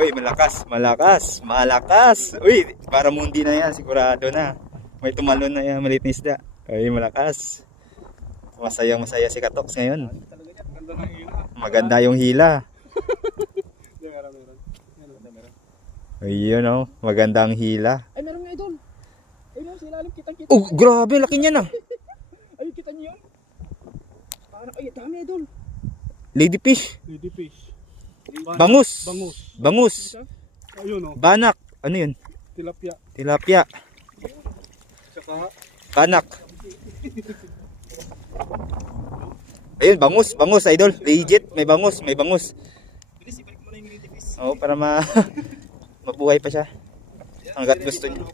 Uy, malakas, malakas, malakas. Uy, para mundi na yan, sigurado na. May tumalon na yan, maliit na isda. Uy, malakas. Masayang masaya si Katoks ngayon. Maganda yung hila. Ayun oh, maganda ang hila. Ay, meron nga idol. Ayun, sa ilalim, kitang-kita. Oh, grabe, laki niya na. Ayun, kita niyo yun. Parang, ay, dami idol. Ladyfish. Ladyfish. Bangus. Bangus. Bangus. Ayun oh. Banak. Ano yun? Tilapia. Tilapia. Saka, Banak. Ayun, bangus. Bangus, idol. Legit. May bangus. May bangus. bilis, ibalik mo na yung ladyfish. Oo, para mabuhay pa siya. Hanggat gusto niya.